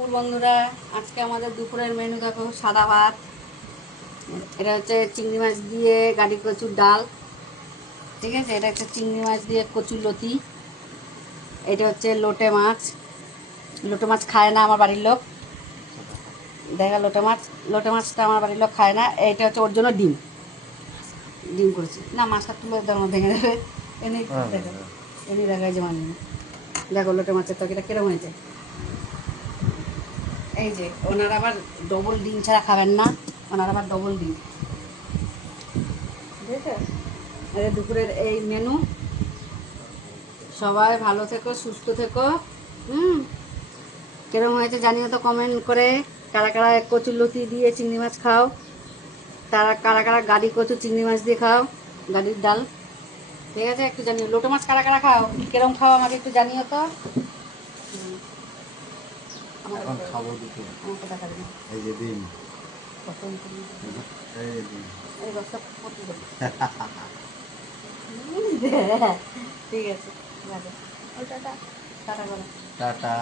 বন্ধুরা, আজকে আমাদের দুপুরের মেনু দেখো সাদা ভাত। এটা হচ্ছে চিংড়ি মাছ দিয়ে গাড়ি কচুর ডাল। ঠিক আছে, এটা হচ্ছে চিংড়ি মাছ দিয়ে কচুর লতি। এটা হচ্ছে লোটে মাছ। লোটে মাছ খায় না আমার বাড়ির লোক। দেখা লোটে মাছটা আমার বাড়ির লোক খায় না। এইটা হচ্ছে ওর জন্য ডিম ডিম করেছি না, মাছটা তুলে তার মধ্যে ভেঙে দেবে। এনে দেখো, এনে দেখা যে মাছ দেখো লোটে মাছের তরকারিটা কিরম হয়েছে। এই যে ওনারা আবার ডবল ডিম ছাড়া খাবেন না, ওনারা আবার ডবল ডিম। ঠিক আছে, দুপুরের এই মেনু। সবাই ভালো থেকো, সুস্থ থেকো। কিরম হয়েছে জানিও তো কমেন্ট করে। কারা কারা কচুরলতি দিয়ে চিংড়ি মাছ খাও, তারা কারা কারা গাড়ি কচু চিংড়ি মাছ দিয়ে খাও, গাড়ির ডাল। ঠিক আছে, একটু জানিও। লোটো মাছ কারা কারা খাও, কিরম খাও আমাকে একটু জানিও তো। এখন খাবো দুটো। আমাকে দেখা দিন। এই যে ডিম, এই যে ডিম। এই বস্তা পড়তে দেবে। ঠিক আছে, রাখো। ওই টাটা টাটা করো। টাটা।